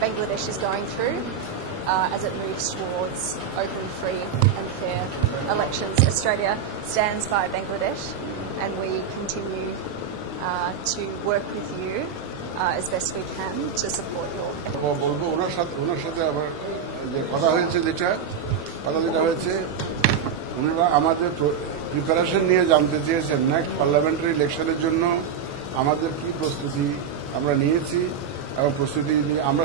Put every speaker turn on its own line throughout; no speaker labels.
Bangladesh is going through uh, as it moves towards open, free, and fair elections. Australia stands by Bangladesh, and we continue uh, to work with you uh, as best we can to support your
আমাদের preparation নিয়ে জানতে চেয়েছেন next parliamentary ইলেকশনের জন্য আমাদের কি প্রস্তুতি আমরা নিয়েছি এবং প্রস্তুতি নিয়ে আমরা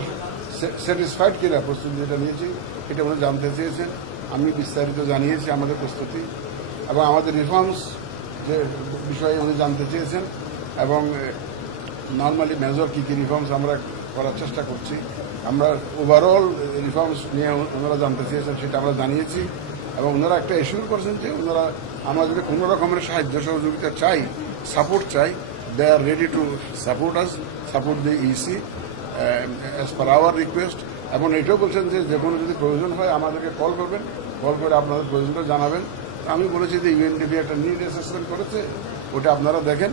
স্যাটিসফাইড কিনা প্রস্তুতি যেটা নিয়েছি, এটা ওরা জানতে চেয়েছেন। আমি বিস্তারিত জানিয়েছি আমাদের প্রস্তুতি। এবং আমাদের রিফর্মস যে বিষয়ে উনি জানতে চেয়েছেন, এবং নর্মালি মেজর কী কী রিফর্মস আমরা করার চেষ্টা করছি, আমরা ওভারঅল রিফর্মস নিয়ে ওনারা জানতে চেয়েছেন, সেটা আমরা জানিয়েছি। এবং ওনারা একটা এশিওর করছেন যে ওনারা আমরা যদি কোনো রকমের সাহায্য সহযোগিতা চাই সাপোর্ট চাই they are ready to support us support the EC as per our request এবং এটাও বলছেন যে যে কোনো যদি প্রয়োজন হয় আমাদেরকে কল করবেন কল করে আপনাদের প্রয়োজনটা জানাবেন। আমি বলেছি যে ইউএনডিপি একটা নিড অ্যাসেসমেন্ট করেছে ওটা আপনারা দেখেন।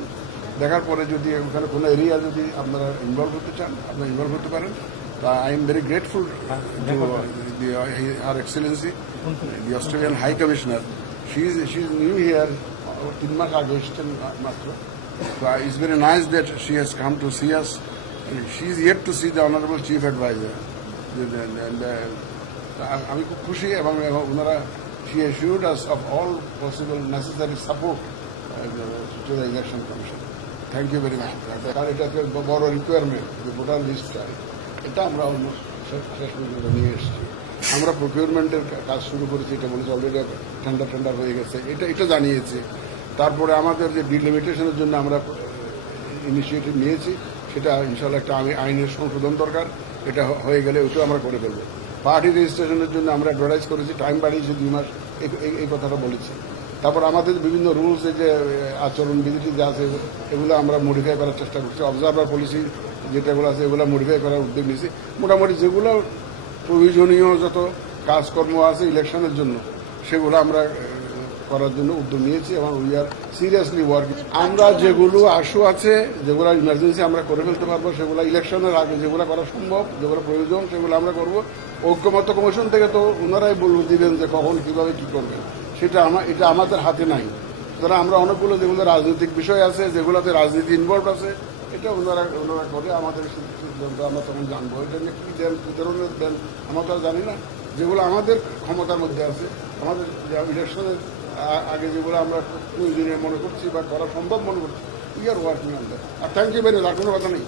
দেখার পরে যদি ওখানে কোনো এরিয়া যদি আপনারা ইনভলভ হতে চান আপনারা ইনভলভ হতে পারেন। তা I am very grateful her excellency the Australian high commissioner she is she is new here তিন মাস আগে এসেছেন মাত্র। So very nice very she that come to see to see us. And she is yet to see the Honorable Chief Advisor. And, and, and, uh, আ- আমি খুব খুশি এবং ওনারা she assured us of all possible necessary support uh, to the election thank you very much কারণ এটা বড় requirement যে ভোটার লিস্টটা এটা আমরা অলমোস্ট শেষ পর্যন্ত নিয়ে এসেছি আমরা প্রকিউরমেন্টের কাজ শুরু করেছি এটা বলেছি অলরেডি টেন্ডার টেন্ডার হয়ে গেছে এটা এটা জানিয়েছি তারপরে আমাদের যে ডিলিমিটেশনের জন্য আমরা ইনিশিয়েটিভ নিয়েছি সেটা ইনশাল্লাহ একটা আমি আইনের সংশোধন দরকার, এটা হয়ে গেলে ওটাও আমরা করে ফেলব। পার্টি রেজিস্ট্রেশনের জন্য আমরা অ্যাডভার্টাইজ করেছি টাইম বাড়িয়েছি দুই মাস, এই- কথাটা বলেছি। তারপর আমাদের বিভিন্ন রুলস যে আচরণ বিধি যা আছে, এগুলো আমরা মডিফাই করার চেষ্টা করছি। অবজারভার পলিসি যেটাগুলো আছে, এগুলো মডিফাই করার উদ্যোগ নিয়েছি। মোটামুটি যেগুলো প্রয়োজনীয় যত কাজকর্ম আছে ইলেকশনের জন্য, সেগুলো আমরা করার জন্য উদ্যোগ নিয়েছি এবং উই আর সিরিয়াসলি ওয়ার্কিং আমরা যেগুলো আশু আছে, যেগুলো ইমার্জেন্সি আমরা করে ফেলতে পারব, সেগুলো ইলেকশনের আগে যেগুলো করা সম্ভব, যেগুলো প্রয়োজন, সেগুলো আমরা করব। ঐক্যমত্য কমিশন থেকে তো ওনারাই বলব দিবেন যে কখন, কীভাবে, কি করবেন সেটা আমার এটা আমাদের হাতে নাই। সুতরাং আমরা অনেকগুলো যেগুলো রাজনৈতিক বিষয় আছে, যেগুলোতে রাজনীতি ইনভলভ আছে, এটা ওনারা ওনারা করে আমাদের সিদ্ধান্ত আমরা তখন জানব। এটা নিয়ে কী দেন, কী ধরনের দেন, আমরা তো জানি না। যেগুলো আমাদের ক্ষমতার মধ্যে আছে, আমাদের ইলেকশনের আগে যেগুলো আমরা প্রয়োজনীয় মনে করছি বা করা সম্ভব মনে করছি ইয়ার ওয়ার্কিং অন আর থ্যাংক ইউ ভেরি আর কোনো কথা নেই।